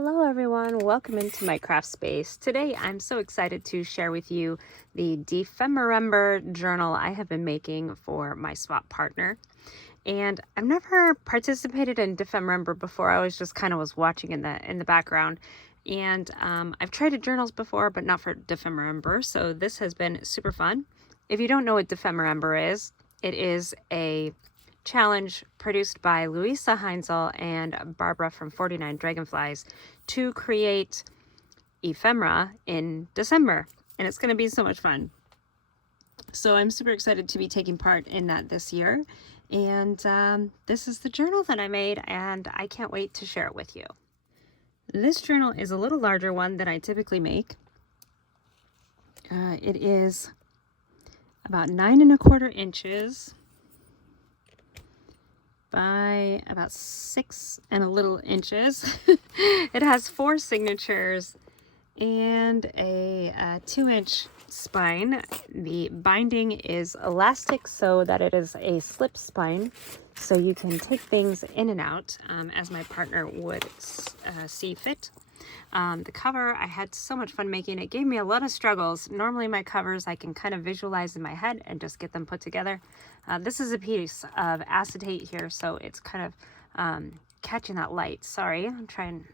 Hello everyone, welcome into my craft space. Today I'm so excited to share with you the Dephemerember journal I have been making for my swap partner. And I've never participated in Dephemerember before. I always just kind of was watching in the background. And I've tried journals before, but not for Dephemerember. So this has been super fun. If you don't know what Dephemerember is, it is a challenge produced by Louisa Heinzel and Barbara from 49 Dragonflies to create ephemera in December. And it's going to be so much fun. So I'm super excited to be taking part in that this year. And this is the journal that I made, and I can't wait to share it with you. This journal is a little larger one than I typically make. It is about 9 1/4 inches by about 6 and a little inches. It has 4 signatures and a 2-inch spine. The binding is elastic so that it is a slip spine, so you can take things in and out as my partner would see fit. The cover, I had so much fun making. It gave me a lot of struggles. Normally my covers I can kind of visualize in my head and just get them put together. This is a piece of acetate here, so it's kind of catching that light. Sorry, I'm trying.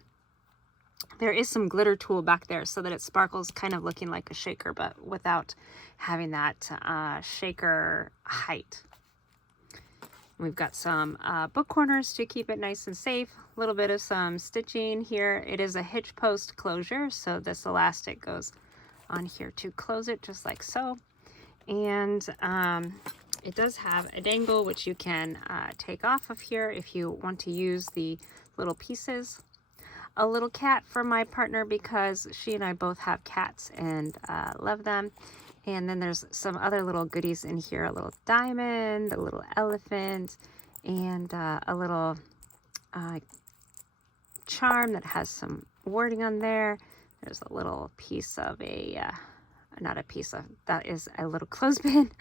There is some glitter tulle back there so that it sparkles, kind of looking like a shaker, but without having that shaker height. We've got some book corners to keep it nice and safe. A little bit of some stitching here. It is a hitch post closure, so this elastic goes on here to close it just like so. And it does have a dangle, which you can take off of here if you want to use the little pieces. A little cat for my partner because she and I both have cats and love them. And then there's some other little goodies in here, a little diamond, a little elephant, and a little charm that has some wording on there. There's a little piece of not a piece of, that is a little clothespin.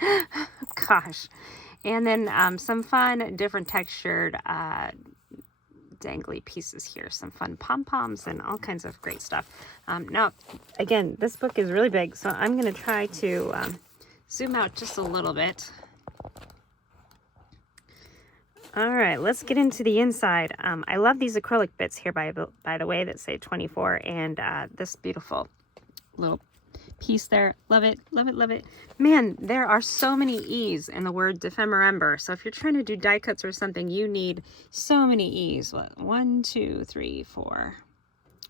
Gosh. And then some fun, different textured dangly pieces here, some fun pom-poms and all kinds of great stuff. Now again, this book is really big, so I'm going to try to zoom out just a little bit. All right, let's get into the inside. I love these acrylic bits here, by the way, that say 24, and this beautiful little piece there. Love it, love it, love it. Man, there are so many E's in the word Dephemerember. So if you're trying to do die cuts or something, you need so many E's. What? 1, 2, 3, 4,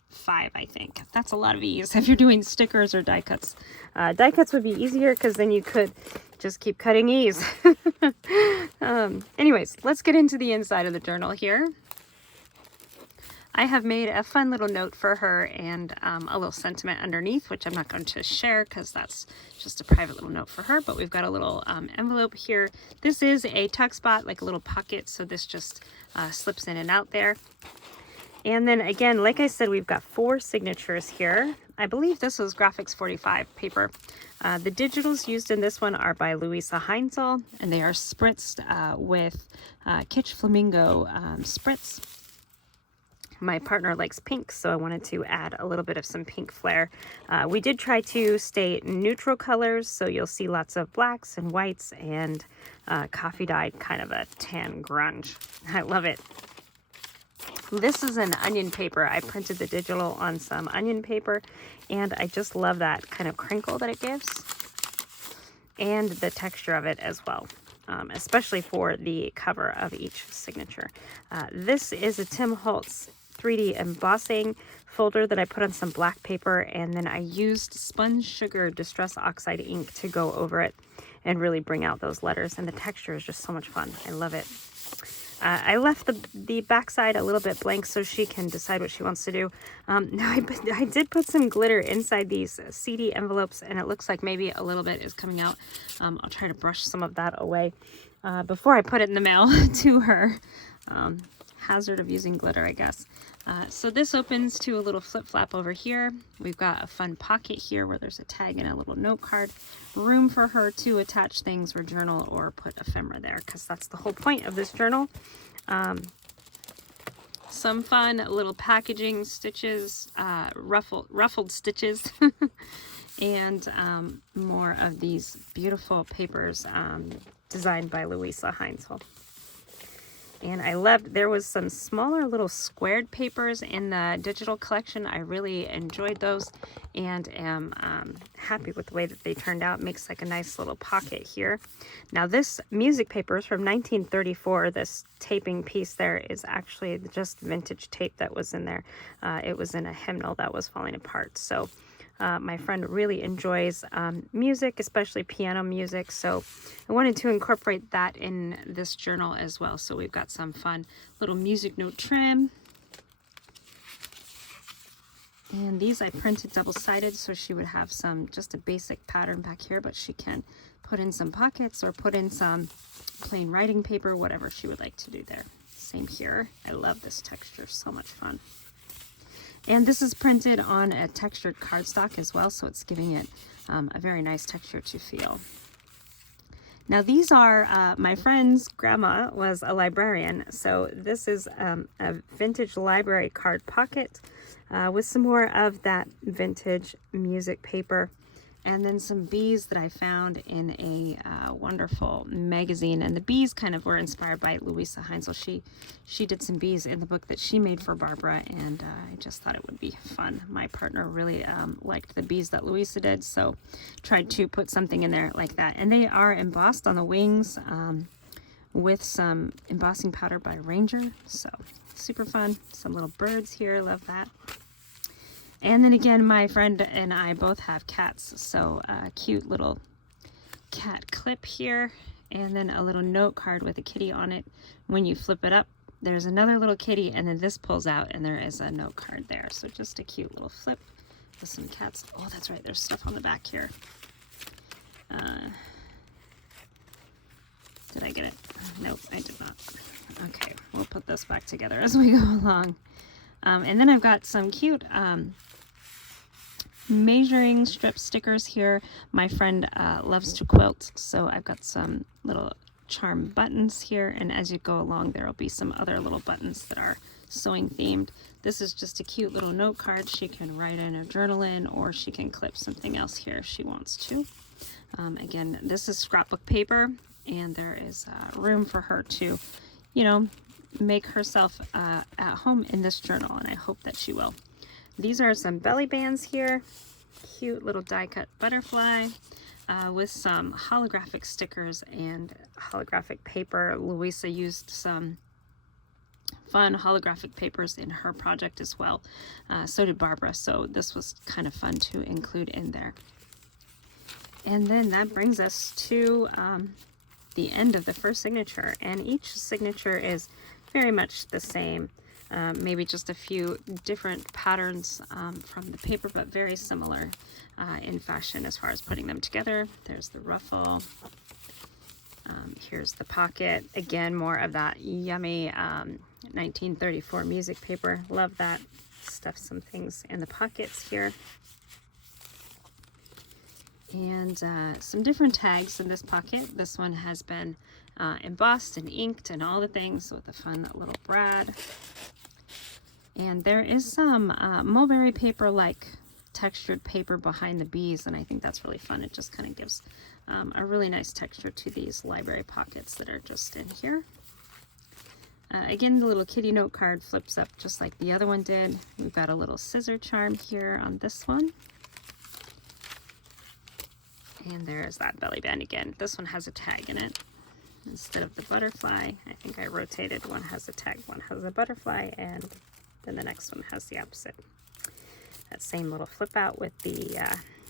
5, I think. That's a lot of E's if you're doing stickers or die cuts. Die cuts would be easier because then you could just keep cutting E's. Anyways, let's get into the inside of the journal here. I have made a fun little note for her and a little sentiment underneath, which I'm not going to share because that's just a private little note for her. But we've got a little envelope here. This is a tuck spot, like a little pocket, so this just slips in and out there. And then again, like I said, we've got 4 signatures here. I believe this was Graphics 45 paper. The digitals used in this one are by Louisa Heinzel, and they are spritzed with Kitsch Flamingo spritz. My partner likes pink, so I wanted to add a little bit of some pink flair. We did try to stay neutral colors, so you'll see lots of blacks and whites and coffee dyed, kind of a tan grunge. I love it. This is an onion paper. I printed the digital on some onion paper, and I just love that kind of crinkle that it gives and the texture of it as well. Especially for the cover of each signature. This is a Tim Holtz 3D embossing folder that I put on some black paper, and then I used Sponge Sugar Distress Oxide ink to go over it and really bring out those letters, and the texture is just so much fun. I love it. I left the backside a little bit blank so she can decide what she wants to do. Now I did put some glitter inside these CD envelopes, and it looks like maybe a little bit is coming out. I'll try to brush some of that away before I put it in the mail to her. Hazard of using glitter, I guess. So this opens to a little flip flap over here. We've got a fun pocket here where there's a tag and a little note card. Room for her to attach things or journal or put ephemera there, because that's the whole point of this journal. Some fun little packaging stitches, ruffled stitches, and more of these beautiful papers designed by Louisa Heinzel. And I loved, there was some smaller little squared papers in the digital collection. I really enjoyed those and am happy with the way that they turned out. Makes like a nice little pocket here. Now this music paper is from 1934. This taping piece there is actually just vintage tape that was in there. It was in a hymnal that was falling apart. So my friend really enjoys music, especially piano music, so I wanted to incorporate that in this journal as well. So we've got some fun little music note trim. And these I printed double-sided so she would have some, just a basic pattern back here, but she can put in some pockets or put in some plain writing paper, whatever she would like to do there. Same here. I love this texture, so much fun. And this is printed on a textured cardstock as well, so it's giving it a very nice texture to feel. Now these are, my friend's grandma was a librarian, so this is a vintage library card pocket with some more of that vintage music paper. And then some bees that I found in a wonderful magazine. And the bees kind of were inspired by Louisa Heinzel. She did some bees in the book that she made for Barbara, and I just thought it would be fun. My partner really liked the bees that Louisa did, so tried to put something in there like that. And they are embossed on the wings with some embossing powder by Ranger, so super fun. Some little birds here, love that. And then again, my friend and I both have cats, so a cute little cat clip here, and then a little note card with a kitty on it. When you flip it up, there's another little kitty, and then this pulls out, and there is a note card there. So just a cute little flip with some cats. Oh, that's right, there's stuff on the back here. Did I get it? Nope, I did not. Okay, we'll put this back together as we go along. And then I've got some cute measuring strip stickers here. My friend loves to quilt, so I've got some little charm buttons here, and as you go along there will be some other little buttons that are sewing themed. This is just a cute little note card. She can write in a journal in, or she can clip something else here if she wants to. Again, this is scrapbook paper, and there is room for her to, you know, make herself at home in this journal, and I hope that she will. These are some belly bands here, cute little die cut butterfly with some holographic stickers and holographic paper. Louisa used some fun holographic papers in her project as well. So did Barbara, so this was kind of fun to include in there. And then that brings us to the end of the first signature, and each signature is very much the same. Maybe just a few different patterns from the paper, but very similar in fashion as far as putting them together. There's the ruffle. Here's the pocket. Again, more of that yummy 1934 music paper. Love that. Stuff some things in the pockets here. And some different tags in this pocket. This one has been embossed and inked and all the things with a fun little brad. And there is some mulberry paper like textured paper behind the bees, and I think that's really fun. It just kind of gives a really nice texture to these library pockets that are just in here. Again, the little kitty note card flips up just like the other one did. We've got a little scissor charm here on this one. And there's that belly band again. This one has a tag in it instead of the butterfly. I think I rotated. One has a tag, one has a butterfly, and then the next one has the opposite. That same little flip out with the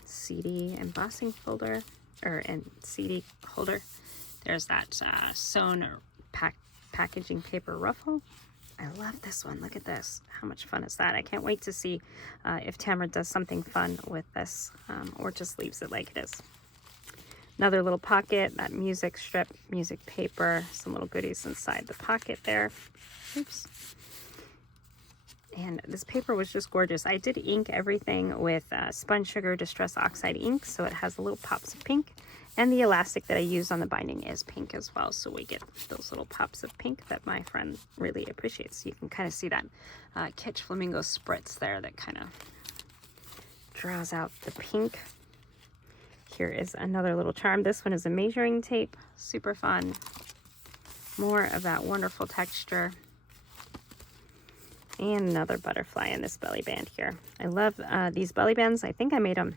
CD embossing folder, and CD holder. There's that sewn packaging paper ruffle. I love this one. Look at this. How much fun is that? I can't wait to see if Tamara does something fun with this or just leaves it like it is. Another little pocket, that music strip, music paper, some little goodies inside the pocket there. Oops. And this paper was just gorgeous. I did ink everything with spun sugar distress oxide ink, so it has little pops of pink. And the elastic that I used on the binding is pink as well, so we get those little pops of pink that my friend really appreciates. You can kind of see that Kitsch Flamingo spritz there that kind of draws out the pink. Here is another little charm. This one is a measuring tape, super fun. More of that wonderful texture. And another butterfly in this belly band here. I love these belly bands. I think I made them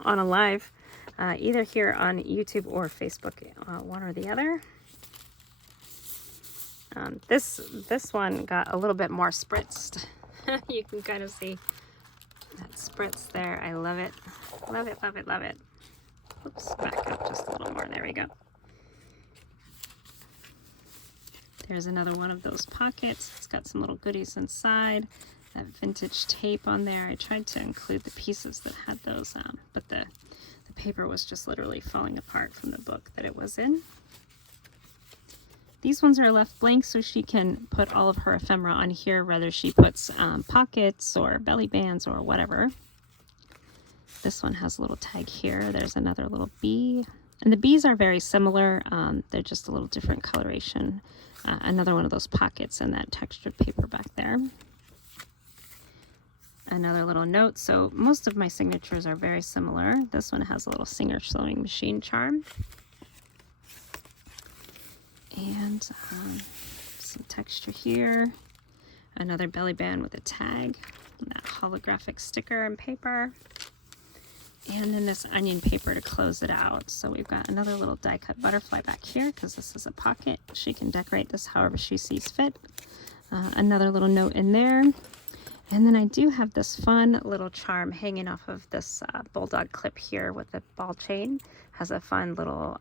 on a live, either here on YouTube or Facebook, one or the other. This one got a little bit more spritzed. You can kind of see that spritz there. I love it. Love it, love it, love it. Oops, back up just a little more. There we go. There's another one of those pockets. It's got some little goodies inside. That vintage tape on there. I tried to include the pieces that had those, but the paper was just literally falling apart from the book that it was in. These ones are left blank so she can put all of her ephemera on here, whether she puts pockets or belly bands or whatever. This one has a little tag here. There's another little bee. And the bees are very similar. They're just a little different coloration. Another one of those pockets in that textured paper back there. Another little note. So most of my signatures are very similar. This one has a little Singer sewing machine charm. And some texture here. Another belly band with a tag. That holographic sticker and paper. And then this onion paper to close it out. So we've got another little die cut butterfly back here because this is a pocket. She can decorate this however she sees fit. Another little note in there. And then I do have this fun little charm hanging off of this bulldog clip here with the ball chain. Has a fun little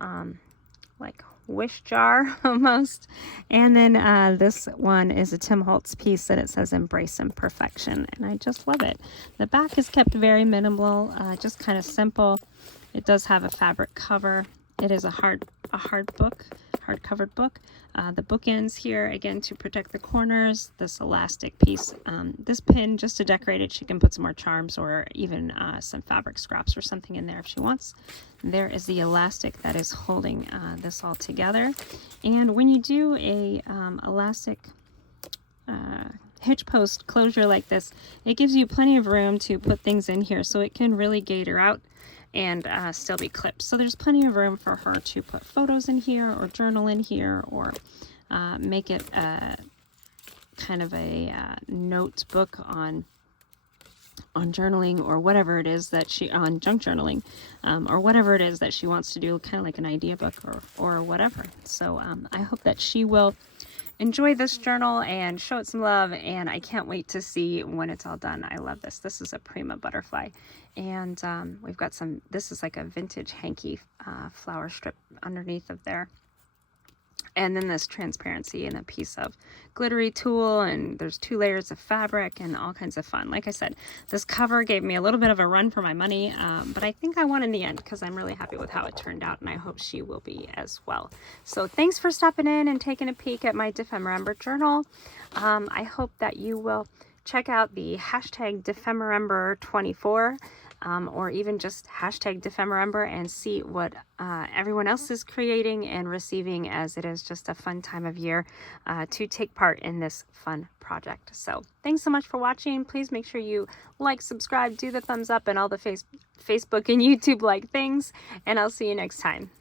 like wish jar almost. And then this one is a Tim Holtz piece that it says embrace imperfection, and I just love it. The back is kept very minimal, just kind of simple. It does have a fabric cover. It is a hard book, hard covered book. The bookends here again to protect the corners. This elastic piece, this pin just to decorate it. She can put some more charms or even some fabric scraps or something in there if she wants. There is the elastic that is holding this all together. And when you do a elastic hitch post closure like this, it gives you plenty of room to put things in here so it can really gator out and still be clipped. So there's plenty of room for her to put photos in here or journal in here or make it kind of a notebook on journaling or whatever it is that she, on junk journaling, or whatever it is that she wants to do, kind of like an idea book or whatever. So I hope that she will enjoy this journal and show it some love, and I can't wait to see when it's all done. I love this. This is a Prima butterfly, and we've got some, this is like a vintage hanky flower strip underneath of there. And then this transparency and a piece of glittery tulle, and there's 2 layers of fabric and all kinds of fun. Like I said, this cover gave me a little bit of a run for my money, but I think I won in the end because I'm really happy with how it turned out, and I hope she will be as well. So thanks for stopping in and taking a peek at my Dephemerember journal. I hope that you will check out the hashtag Dephemerember24. Or even just hashtag Dephemerember and see what everyone else is creating and receiving, as it is just a fun time of year to take part in this fun project. So thanks so much for watching. Please make sure you like, subscribe, do the thumbs up, and all the Facebook and YouTube like things, and I'll see you next time.